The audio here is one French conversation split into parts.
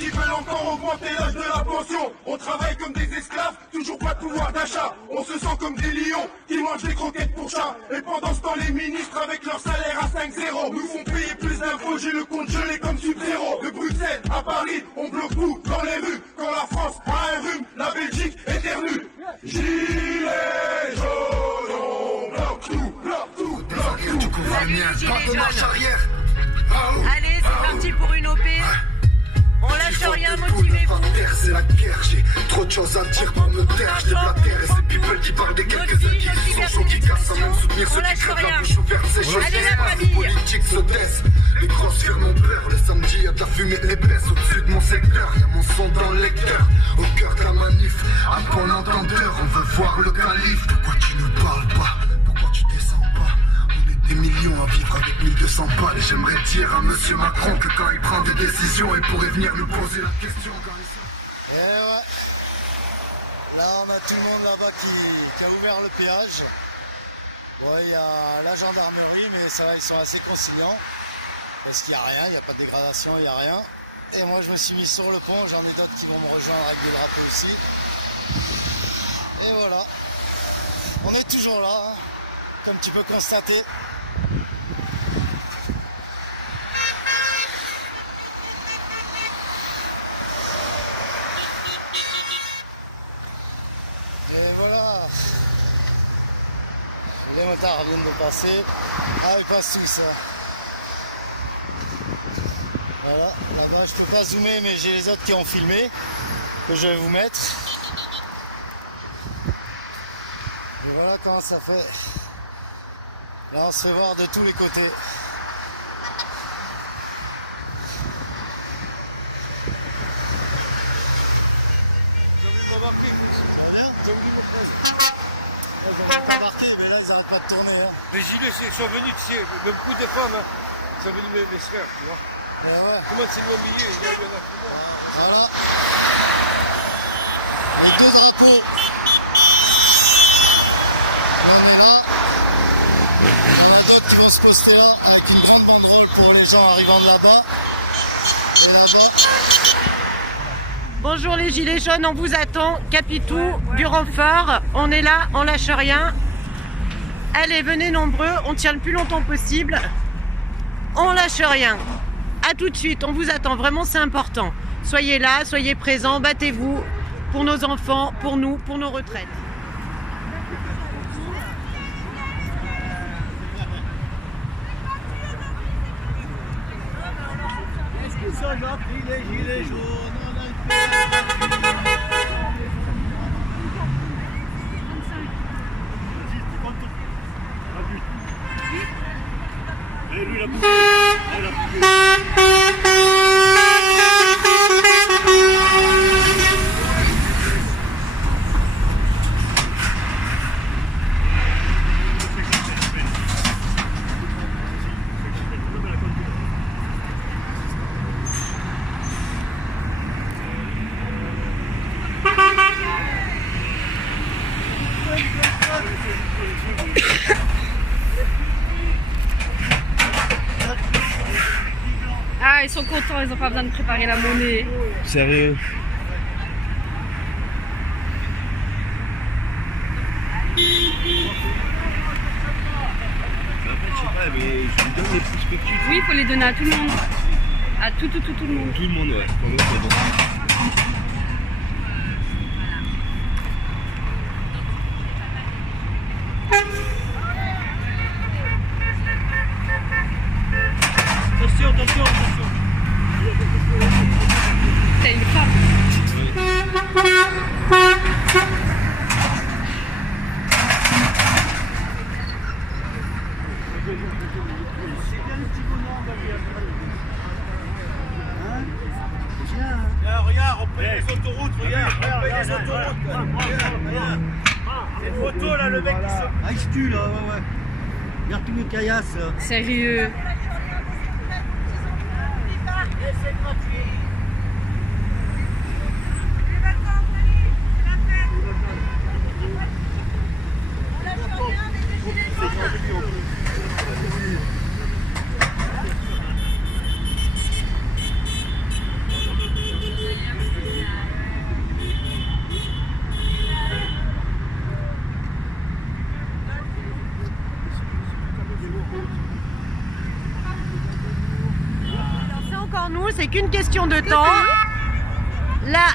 qui veulent encore augmenter l'âge de la pension. On travaille comme des esclaves, toujours pas de pouvoir d'achat. On se sent comme des lions qui mangent des croquettes pour chat. Et pendant ce temps les ministres avec leur salaire à 5-0 nous font payer plus d'impôts, j'ai le compte gelé comme Sub-Zero. De Bruxelles à Paris, on bloque tout dans les rues. Quand la France a un rhume, la Belgique éternue. Gilets jaunes, on bloque tout, bloque tout, bloque tout. Pas de marche arrière. Allez, c'est parti pour une OP. On lâche rien, motivez-vous. C'est la guerre, j'ai trop de choses à dire pour me taire. Je la terre et c'est people qui parlent des quelques-uns qui sont chauds, qui cassent sans même soutenir ceux qui crèvent la bouche ouverte. C'est chaud, les politiques se taisent. Les grosses firmes ont peur. Le samedi, y'a de la fumée épaisse au-dessus de mon secteur. Y'a mon son dans le lecteur. Au cœur de la manif, à bon entendeur, on veut voir le calife. Pourquoi tu ne parles pas? Pourquoi tu descends pas? On est des millions à vivre avec 1200 balles. Et j'aimerais dire à monsieur Macron que quand il prend des décisions, il pourrait venir nous poser la question quand il sort. Eh ouais. Là on a tout le monde là-bas qui a ouvert le péage. Ouais, il y a la gendarmerie, mais ça va, ils sont assez conciliants. Parce qu'il n'y a rien, il n'y a pas de dégradation, il n'y a rien. Et moi je me suis mis sur le pont, j'en ai d'autres qui vont me rejoindre avec des drapeaux aussi. Et voilà. On est toujours là, hein, comme tu peux constater. Et voilà. Les motards viennent de passer. Ah, ils passent tous, ça. Voilà, là-bas je peux pas zoomer, mais j'ai les autres qui ont filmé, que je vais vous mettre. Et voilà comment ça fait. Là on se fait voir de tous les côtés. J'ai voulu m'embarquer, Ça va bien? j'ai voulu me prendre. Ils ont embarqué, mais là ils arrêtent pas de tourner. Hein. Les gilets sont venus, tu sais, même beaucoup de femmes, hein, sont venus me se faire, tu vois. Mais ouais. Comment c'est au milieu, il y en a plus loin. Voilà. Les deux drapeaux. Là, il y en a d'autres qui vont se poster là avec une grande banderole pour les gens arrivant de là-bas. Et là-bas. Bonjour les gilets jaunes, on vous attend. Capitou, du renfort. On est là, on lâche rien. Allez, venez nombreux, on tient le plus longtemps possible. On lâche rien. A tout de suite, on vous attend, vraiment c'est important. Soyez là, soyez présents, battez-vous pour nos enfants, pour nous, pour nos retraites. Est-ce qu'ils sont là, pris les gilets jaunes? Et lui, il a bougé. Il a bougé. Ah, ils sont contents, ils n'ont pas besoin de préparer la monnaie. Sérieux? Je sais pas, mais je lui donne les prospectus. Oui, il faut les donner à tout le monde. À tout le monde. Tout le monde, ouais. Pour nous, c'est bon. Attention, attention, attention. T'as une femme. C'est bien le petit bonhomme, regarde, on paye les autoroutes, regarde, on paye les autoroutes. Regarde. C'est une photo là, le mec qui se... Ah, il se tue là, ouais. Regarde tous les caillasses là. Sérieux. C'est gratuit. c'est qu'une question de temps. Là,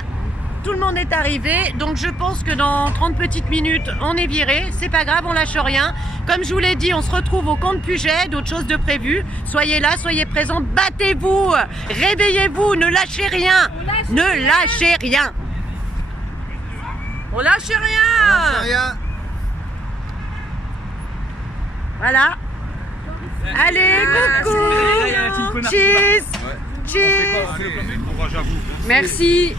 tout le monde est arrivé, donc je pense que dans 30 petites minutes, on est viré. C'est pas grave, on lâche rien. Comme je vous l'ai dit, on se retrouve au camp de Puget, d'autres choses de prévues. Soyez là, soyez présents, battez-vous, réveillez-vous, ne lâchez rien. Ne lâchez rien. On lâche rien. Voilà. Allez, coucou. Cheers. Cheers. Merci.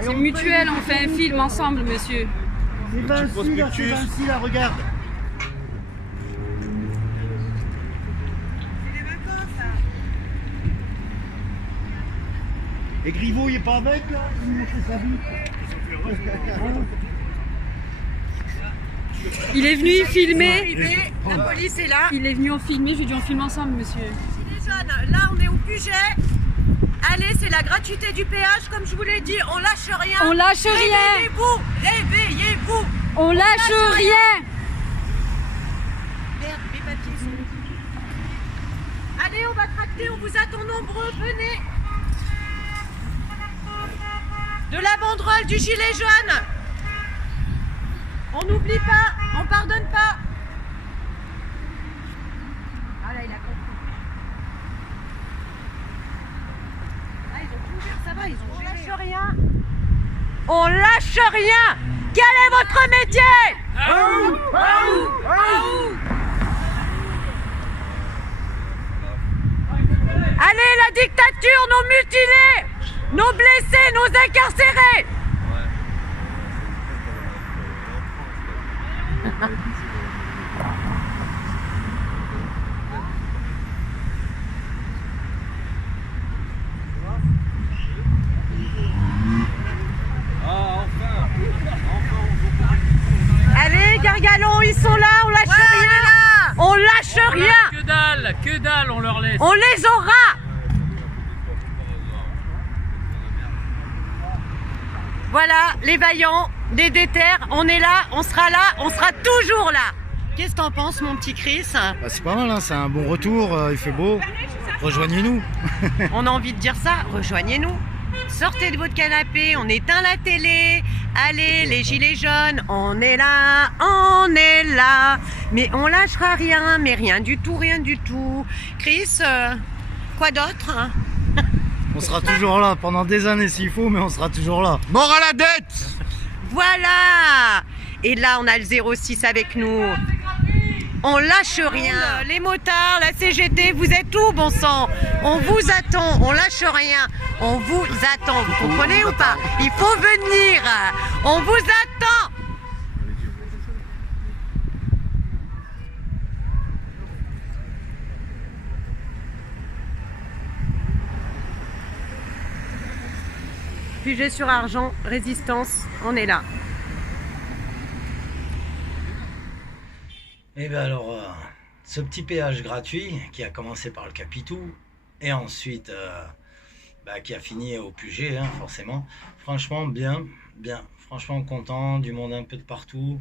C'est mutuel, on fait un film ensemble, monsieur. C'est Vinci, là, regarde. Et Griveaux, il est pas avec, là? Il nous montre sa vie. Il est venu filmer. La police est là. Il est venu en filmer, je lui ai dit on filme ensemble, monsieur. Les jeunes, là on est au Puget. Allez, c'est la gratuité du péage, comme je vous l'ai dit, on lâche rien. On lâche rien. Réveillez-vous, réveillez-vous. On lâche rien. Merde, mes papiers sont là. Allez, on va tracter, on vous attend nombreux, venez. De la banderole, du gilet jaune. On n'oublie pas, on pardonne pas. Ah là, il a compris. Ah, ils ont tout ouvert, ça va, ils ont géré. On lâche rien. On lâche rien. Quel est votre métier? Allez, la dictature, nos mutilés, nos blessés, nos incarcérés. Allez, Gargalon, ils sont là, on lâche rien. On lâche rien. Que dalle, on leur laisse. On les aura. Voilà, les vaillants, des déterres, on est là, on sera là, on sera toujours là. Qu'est-ce que t'en penses, mon petit Chris? Bah, c'est pas mal, hein, c'est un bon retour, il fait beau. Rejoignez-nous. On a envie de dire ça, rejoignez-nous. Sortez de votre canapé, on éteint la télé. Allez, les gilets jaunes, on est là, on est là. Mais on lâchera rien, mais rien du tout, rien du tout. Chris, quoi d'autre, hein? On sera toujours là pendant des années s'il faut, mais on sera toujours là. Mort à la dette. Voilà. Et là, on a le 06 avec nous. On lâche rien. Les motards, la CGT, vous êtes où, bon sang? On vous attend, on lâche rien. On vous attend, vous comprenez ou pas? Il faut venir. On vous attend. Puget sur Argent, résistance, on est là. Et bien alors, ce petit péage gratuit qui a commencé par le Capitou et ensuite qui a fini au Puget, hein, forcément. Franchement, bien. Franchement, content, du monde un peu de partout,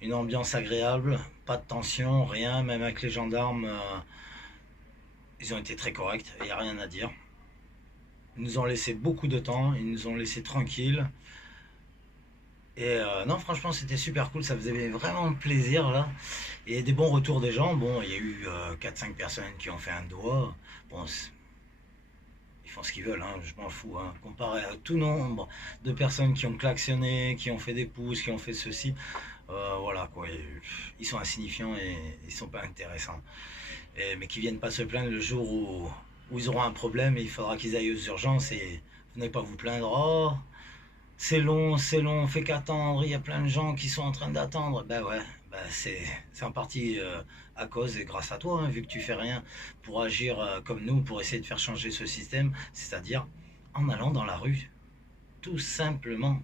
une ambiance agréable, pas de tension, rien, même avec les gendarmes, ils ont été très corrects, il n'y a rien à dire. Ils nous ont laissé beaucoup de temps, ils nous ont laissé tranquilles. Et non, franchement, c'était super cool, ça faisait vraiment plaisir, là. Et des bons retours des gens. Bon, il y a eu 4-5 personnes qui ont fait un doigt. Bon, ils font ce qu'ils veulent, hein, je m'en fous. Hein. Comparé à tout nombre de personnes qui ont klaxonné, qui ont fait des pouces, qui ont fait ceci, voilà, quoi. Ils sont insignifiants et ils sont pas intéressants. Mais qui viennent pas se plaindre le jour où ils auront un problème et il faudra qu'ils aillent aux urgences et venez pas vous plaindre. Oh, c'est long, on fait qu'attendre, il y a plein de gens qui sont en train d'attendre. Ben ouais, c'est en partie à cause et grâce à toi, hein, vu que tu fais rien pour agir comme nous, pour essayer de faire changer ce système, c'est-à-dire en allant dans la rue, tout simplement.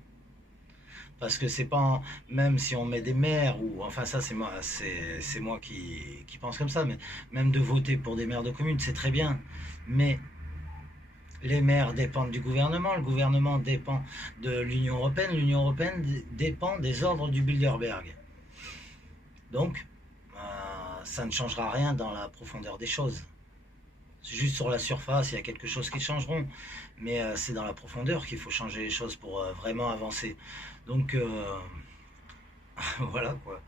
Parce que c'est pas, même si on met des maires, ou enfin ça c'est moi qui pense comme ça, mais même de voter pour des maires de communes, c'est très bien. Mais les maires dépendent du gouvernement, le gouvernement dépend de l'Union européenne dépend des ordres du Bilderberg. Donc, ça ne changera rien dans la profondeur des choses. C'est juste sur la surface, il y a quelque chose qui changeront. Mais c'est dans la profondeur qu'il faut changer les choses pour vraiment avancer. Donc, voilà quoi.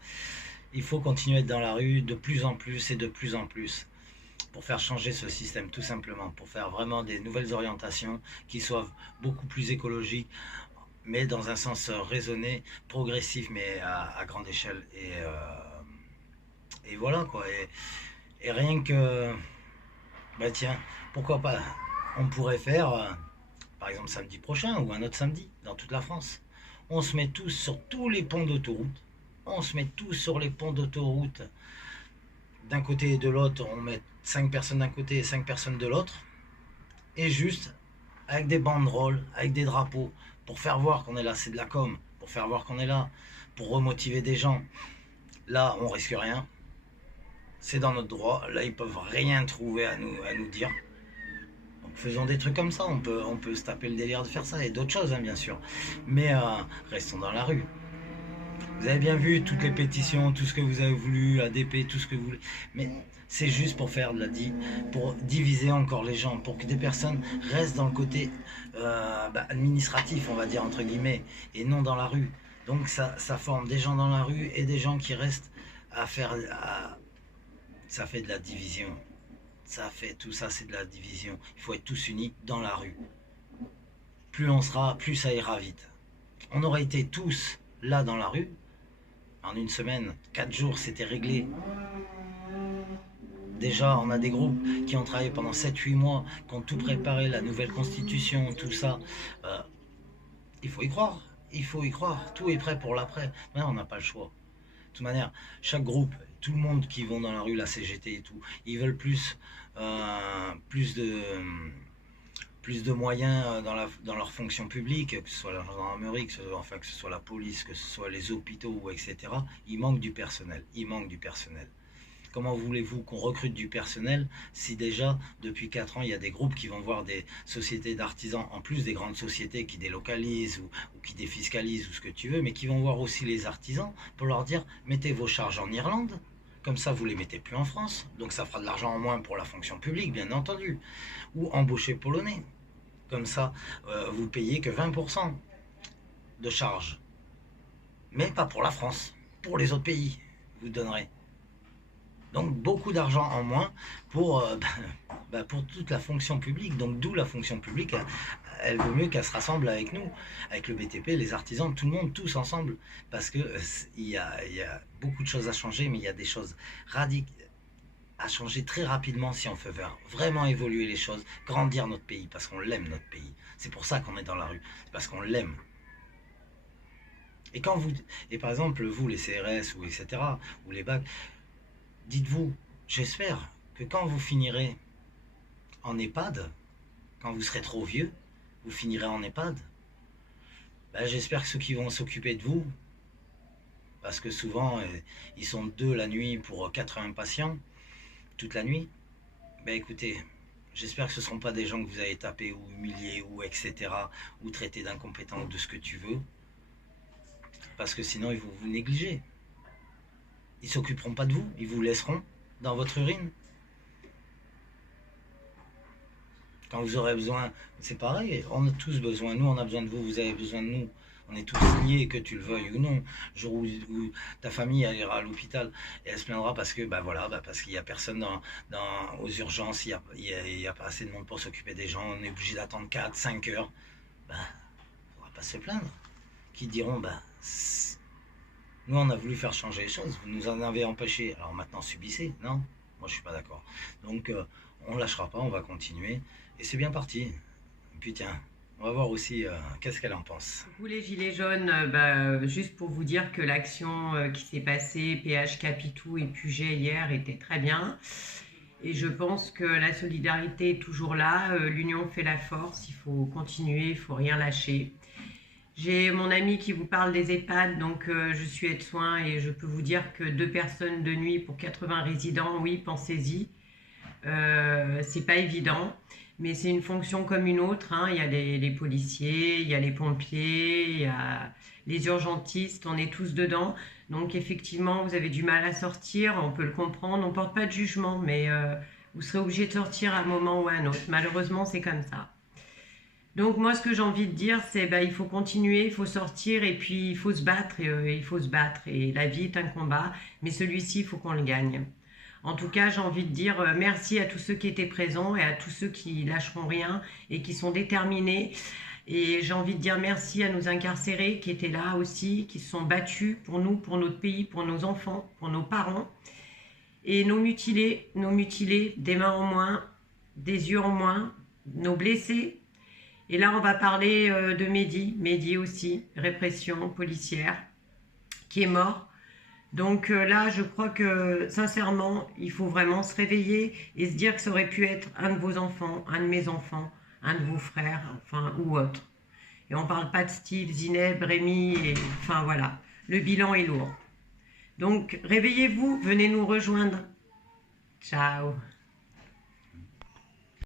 Il faut continuer à être dans la rue de plus en plus et de plus en plus pour faire changer ce système, tout simplement. Pour faire vraiment des nouvelles orientations qui soient beaucoup plus écologiques, mais dans un sens raisonné, progressif, mais à grande échelle. Et voilà quoi. Et rien que... Bah tiens, pourquoi pas, on pourrait faire, par exemple samedi prochain ou un autre samedi, dans toute la France. On se met tous sur tous les ponts d'autoroute. On se met tous sur les ponts d'autoroute. D'un côté et de l'autre, on met 5 personnes d'un côté et 5 personnes de l'autre. Et juste, avec des banderoles, avec des drapeaux, pour faire voir qu'on est là, c'est de la com, pour faire voir qu'on est là, pour remotiver des gens. Là, on risque rien. C'est dans notre droit. Là, ils peuvent rien trouver à nous dire. Donc, faisons des trucs comme ça. On peut se taper le délire de faire ça. Et d'autres choses, hein, bien sûr. Mais restons dans la rue. Vous avez bien vu toutes les pétitions, tout ce que vous avez voulu, ADP, tout ce que vous voulez. Mais c'est juste pour faire pour diviser encore les gens, pour que des personnes restent dans le côté administratif, on va dire entre guillemets, et non dans la rue. Donc ça forme des gens dans la rue et des gens qui restent à faire... Ça fait de la division. Tout ça, c'est de la division. Il faut être tous unis dans la rue. Plus on sera, plus ça ira vite. On aurait été tous là dans la rue. En une semaine, 4 jours, c'était réglé. Déjà, on a des groupes qui ont travaillé pendant 7-8 mois, qui ont tout préparé, la nouvelle constitution, tout ça. Il faut y croire. Il faut y croire. Tout est prêt pour l'après. Mais on n'a pas le choix. De toute manière, chaque groupe, tout le monde qui vont dans la rue, la CGT et tout, ils veulent plus de moyens dans leur fonction publique, que ce soit la gendarmerie, que ce soit la police, que ce soit les hôpitaux, etc. Il manque du personnel. Comment voulez-vous qu'on recrute du personnel si déjà, depuis 4 ans, il y a des groupes qui vont voir des sociétés d'artisans, en plus des grandes sociétés qui délocalisent ou qui défiscalisent ou ce que tu veux, mais qui vont voir aussi les artisans pour leur dire « mettez vos charges en Irlande ». Comme ça, vous ne les mettez plus en France. Donc ça fera de l'argent en moins pour la fonction publique, bien entendu. Ou embaucher polonais. Comme ça, vous payez que 20% de charges. Mais pas pour la France. Pour les autres pays, vous donnerez. Donc beaucoup d'argent en moins pour toute la fonction publique. Donc d'où la fonction publique, elle vaut mieux qu'elle se rassemble avec nous, avec le BTP, les artisans, tout le monde, tous ensemble. Parce que il y a beaucoup de choses à changer, mais il y a des choses radicales à changer très rapidement si on veut vraiment évoluer les choses, grandir notre pays, parce qu'on l'aime notre pays. C'est pour ça qu'on est dans la rue, c'est parce qu'on l'aime. Et par exemple, vous, les CRS, ou etc., ou les BAC, dites-vous, j'espère que quand vous finirez en EHPAD, quand vous serez trop vieux, vous finirez en EHPAD. J'espère que ceux qui vont s'occuper de vous, parce que souvent, ils sont 2 la nuit pour 80 patients, toute la nuit, écoutez, j'espère que ce ne seront pas des gens que vous avez tapés ou humiliés ou etc. ou traités d'incompétents ou de ce que tu veux, parce que sinon ils vont vous négliger. Ils s'occuperont pas de vous, ils vous laisseront dans votre urine. Quand vous aurez besoin, c'est pareil, on a tous besoin, nous on a besoin de vous, vous avez besoin de nous. On est tous liés, que tu le veuilles ou non. Le jour où ta famille elle ira à l'hôpital et elle se plaindra parce que parce qu'il n'y a personne aux urgences, il y a pas assez de monde pour s'occuper des gens, on est obligé d'attendre 4-5 heures. On ne va pas se plaindre. Qui diront nous on a voulu faire changer les choses, vous nous en avez empêché, alors maintenant subissez. Non, moi je suis pas d'accord. Donc on lâchera pas, on va continuer et c'est bien parti. Et puis tiens, on va voir aussi qu'est-ce qu'elle en pense. Coucou les gilets jaunes, juste pour vous dire que l'action qui s'est passée, PH Capitou et Puget hier était très bien. Et je pense que la solidarité est toujours là, l'union fait la force, il faut continuer, il ne faut rien lâcher. J'ai mon ami qui vous parle des EHPAD, donc je suis aide-soin et je peux vous dire que 2 personnes de nuit pour 80 résidents, oui, pensez-y. C'est pas évident. mais c'est une fonction comme une autre, hein. Il y a les policiers, il y a les pompiers, il y a les urgentistes, on est tous dedans. Donc effectivement, vous avez du mal à sortir, on peut le comprendre, on ne porte pas de jugement, mais vous serez obligé de sortir à un moment ou à un autre. Malheureusement, c'est comme ça. Donc moi, ce que j'ai envie de dire, c'est il faut continuer, il faut sortir et puis il faut se battre. Il faut se battre. Et la vie est un combat, mais celui-ci, il faut qu'on le gagne. En tout cas, j'ai envie de dire merci à tous ceux qui étaient présents et à tous ceux qui lâcheront rien et qui sont déterminés. Et j'ai envie de dire merci à nos incarcérés qui étaient là aussi, qui se sont battus pour nous, pour notre pays, pour nos enfants, pour nos parents. Et nos mutilés, des mains en moins, des yeux en moins, nos blessés. Et là, on va parler de Mehdi aussi, répression policière, qui est mort. Donc là, je crois que, sincèrement, il faut vraiment se réveiller et se dire que ça aurait pu être un de vos enfants, un de mes enfants, un de vos frères, enfin, ou autre. Et on ne parle pas de Steve, Zineb, Rémi, et, enfin voilà, le bilan est lourd. Donc, réveillez-vous, venez nous rejoindre. Ciao.